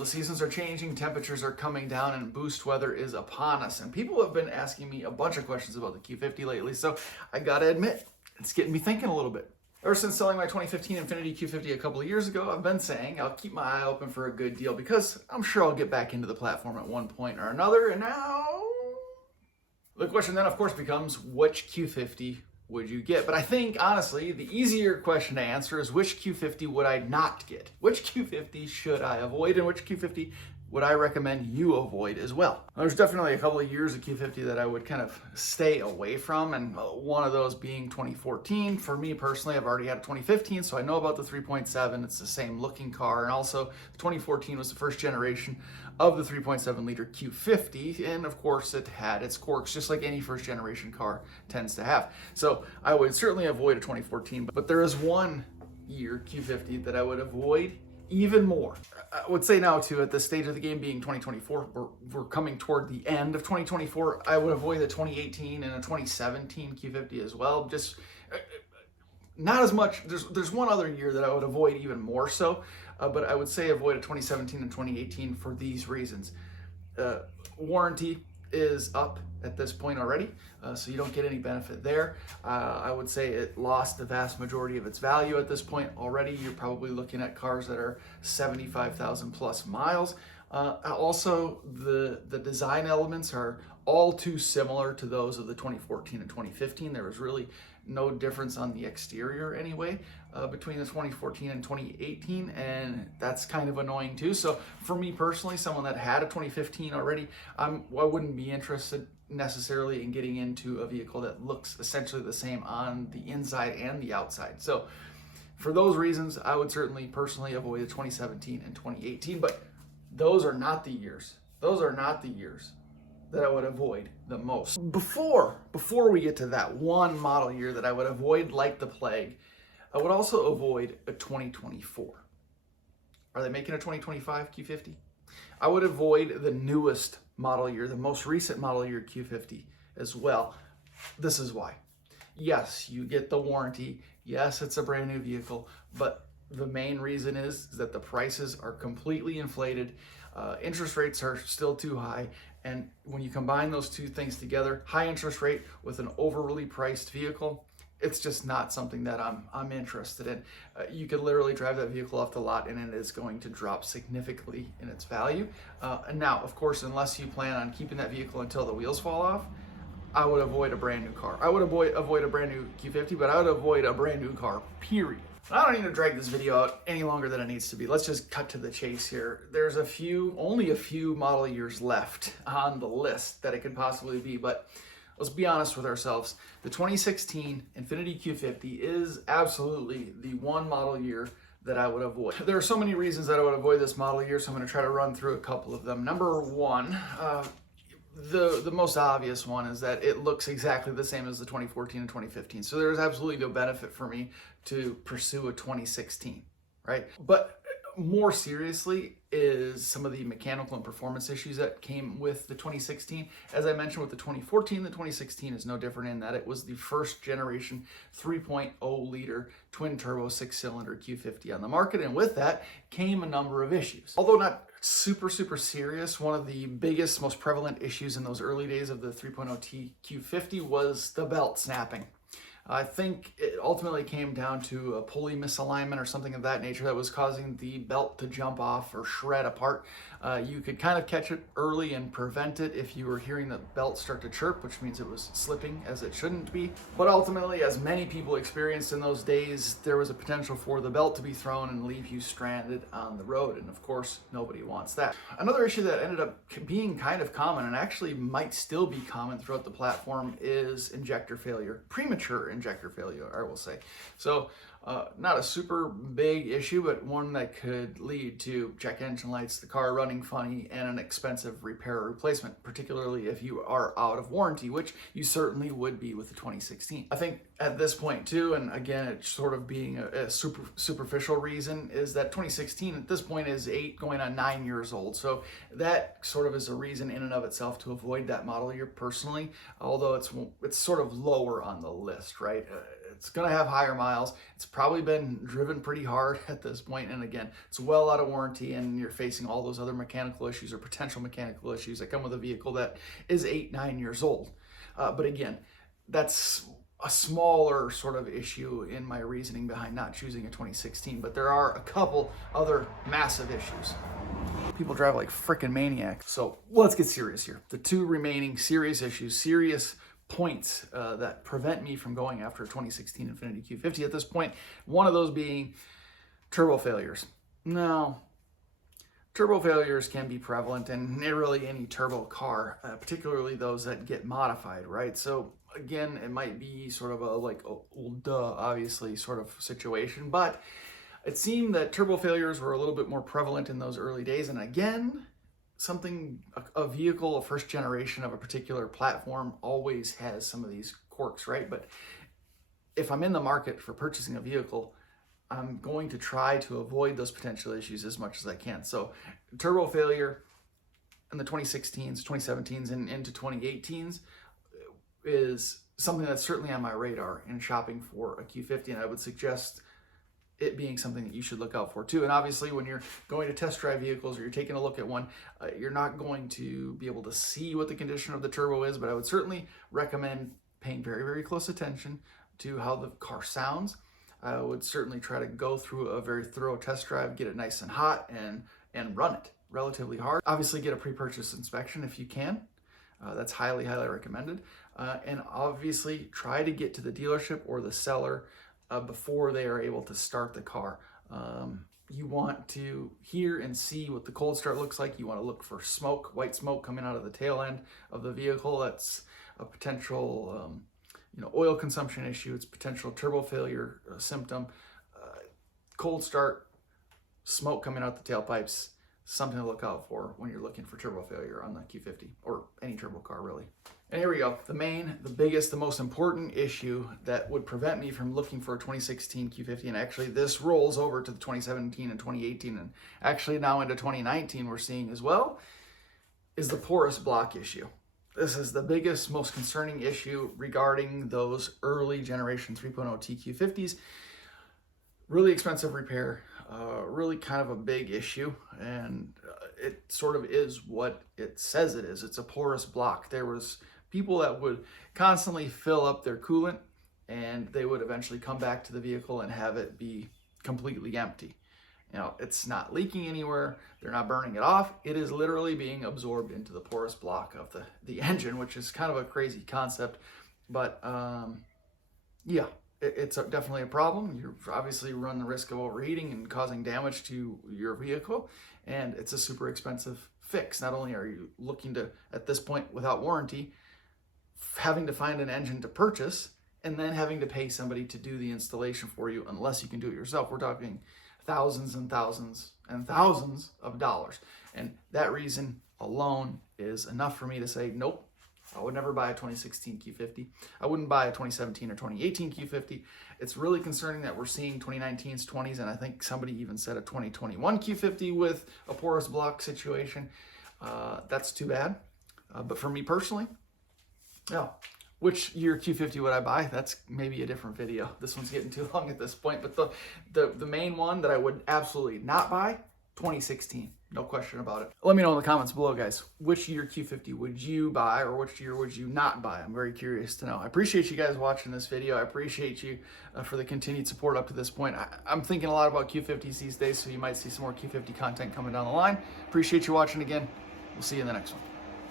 the seasons are changing, temperatures are coming down, and boost weather is upon us. And people have been asking me a bunch of questions about the Q50 lately, so I gotta admit, it's getting me thinking a little bit. Ever since selling my 2015 Infiniti Q50 a couple of years ago, I've been saying I'll keep my eye open for a good deal because I'm sure I'll get back into the platform at one point or another, and now the question then, of course, becomes which Q50 would you get? But I think, honestly, the easier question to answer is which Q50 would I not get? Which Q50 should I avoid, and which Q50 would I recommend you avoid as well? There's definitely a couple of years of Q50 that I would kind of stay away from, and one of those being 2014. For me personally, I've already had a 2015, so I know about the 3.7. It's the same looking car, and also 2014 was the first generation of the 3.7 liter Q50, and of course it had its quirks, just like any first generation car tends to have. So I would certainly avoid a 2014, but there is one year Q50 that I would avoid even more. I would say now too, at this stage of the game being 2024, we're coming toward the end of 2024, I would avoid the 2018 and a 2017 Q50 as well. Just not as much. There's one other year that I would avoid even more so, but I would say avoid a 2017 and 2018 for these reasons. Warranty is up at this point already, so you don't get any benefit there. I would say it lost the vast majority of its value at this point already. You're probably looking at cars that are 75,000 plus miles. Also, the design elements are all too similar to those of the 2014 and 2015. There was really no difference on the exterior anyway between the 2014 and 2018, and that's kind of annoying too. So for me personally, someone that had a 2015 already, I wouldn't be interested necessarily in getting into a vehicle that looks essentially the same on the inside and the outside. So for those reasons, I would certainly personally avoid the 2017 and 2018, but those are not the years. Those are not the years that I would avoid the most. Before we get to that one model year that I would avoid like the plague, I would also avoid a 2024. Are they making a 2025 Q50? I would avoid the newest model year, the most recent model year Q50 as well. This is why. Yes, you get the warranty. Yes, it's a brand new vehicle, but the main reason is that the prices are completely inflated. Interest rates are still too high. And when you combine those two things together, high interest rate with an overly priced vehicle, it's just not something that I'm interested in. You could literally drive that vehicle off the lot and it is going to drop significantly in its value. And now, of course, unless you plan on keeping that vehicle until the wheels fall off, I would avoid a brand new car. I would avoid a brand new Q50, but I would avoid a brand new car, period. I don't need to drag this video out any longer than it needs to be. Let's just cut to the chase here. There's only a few model years left on the list that it could possibly be, but let's be honest with ourselves. The 2016 Infiniti Q50 is absolutely the one model year that I would avoid. There are so many reasons that I would avoid this model year, so I'm going to try to run through a couple of them. Number one, the most obvious one is that it looks exactly the same as the 2014 and 2015. So there's absolutely no benefit for me to pursue a 2016, right? But more seriously is some of the mechanical and performance issues that came with the 2016. As I mentioned with the 2014, the 2016 is no different in that it was the first generation 3.0 liter twin turbo 6-cylinder Q50 on the market. And with that came a number of issues. Although not super serious, one of the biggest, most prevalent issues in those early days of the 3.0T Q50 was the belt snapping. I think it ultimately came down to a pulley misalignment or something of that nature that was causing the belt to jump off or shred apart. You could kind of catch it early and prevent it if you were hearing the belt start to chirp, which means it was slipping as it shouldn't be. But ultimately, as many people experienced in those days, there was a potential for the belt to be thrown and leave you stranded on the road. And of course, nobody wants that. Another issue that ended up being kind of common and actually might still be common throughout the platform is injector failure, premature injector failure, I will say. So not a super big issue, but one that could lead to check engine lights, the car running funny, and an expensive repair or replacement, particularly if you are out of warranty, which you certainly would be with the 2016. I think at this point too, and again, it's sort of being a superficial reason, is that 2016 at this point is 8 going on 9 years old. So that sort of is a reason in and of itself to avoid that model year personally, although it's sort of lower on the list, right? It's going to have higher miles. It's probably been driven pretty hard at this point. And again, it's well out of warranty, and you're facing all those other mechanical issues or potential mechanical issues that come with a vehicle that is 8-9 years old. But again, that's a smaller sort of issue in my reasoning behind not choosing a 2016, but there are a couple other massive issues. People drive like freaking maniacs. So let's get serious here. The two remaining serious issues, serious points that prevent me from going after a 2016 Infiniti Q50 at this point, one of those being turbo failures. Now, turbo failures can be prevalent in really any turbo car, particularly those that get modified, right? So again, it might be sort of a like, oh, well, duh, obviously sort of situation, but it seemed that turbo failures were a little bit more prevalent in those early days. And again, a vehicle, a first generation of a particular platform always has some of these quirks, right? But if I'm in the market for purchasing a vehicle, I'm going to try to avoid those potential issues as much as I can. So turbo failure in the 2016s, 2017s, and into 2018s is something that's certainly on my radar in shopping for a Q50, and I would suggest it being something that you should look out for too. And obviously when you're going to test drive vehicles or you're taking a look at one, you're not going to be able to see what the condition of the turbo is, but I would certainly recommend paying very, very close attention to how the car sounds. I would certainly try to go through a very thorough test drive, get it nice and hot, and run it relatively hard. Obviously get a pre-purchase inspection if you can. That's highly, highly recommended. And obviously try to get to the dealership or the seller before they are able to start the car. You want to hear and see what the cold start looks like. You want to look for smoke, white smoke coming out of the tail end of the vehicle. That's a potential oil consumption issue. It's potential turbo failure symptom. Cold start, smoke coming out the tailpipes, something to look out for when you're looking for turbo failure on the Q50 or any turbo car really. And here we go. The biggest, the most important issue that would prevent me from looking for a 2016 Q50, and actually this rolls over to the 2017 and 2018, and actually now into 2019 we're seeing as well, is the porous block issue. This is the biggest, most concerning issue regarding those early generation 3.0 TQ50s. Really expensive repair, really kind of a big issue, and it sort of is what it says it is. It's a porous block. There was people that would constantly fill up their coolant, and they would eventually come back to the vehicle and have it be completely empty. It's not leaking anywhere. They're not burning it off. It is literally being absorbed into the porous block of the engine, which is kind of a crazy concept. But yeah, it's definitely a problem. You obviously run the risk of overheating and causing damage to your vehicle, and it's a super expensive fix. Not only are you looking to, at this point without warranty, having to find an engine to purchase and then having to pay somebody to do the installation for you unless you can do it yourself. We're talking thousands and thousands and thousands of dollars. And that reason alone is enough for me to say, nope, I would never buy a 2016 Q50. I wouldn't buy a 2017 or 2018 Q50. It's really concerning that we're seeing 2019s, 20s, and I think somebody even said a 2021 Q50 with a porous block situation. That's too bad. But for me personally, yeah. Which year Q50 would I buy? That's maybe a different video. This one's getting too long at this point. But the main one that I would absolutely not buy, 2016. No question about it. Let me know in the comments below, guys. Which year Q50 would you buy, or which year would you not buy? I'm very curious to know. I appreciate you guys watching this video. I appreciate you for the continued support up to this point. I'm thinking a lot about Q50s these days, so you might see some more Q50 content coming down the line. Appreciate you watching again. We'll see you in the next one.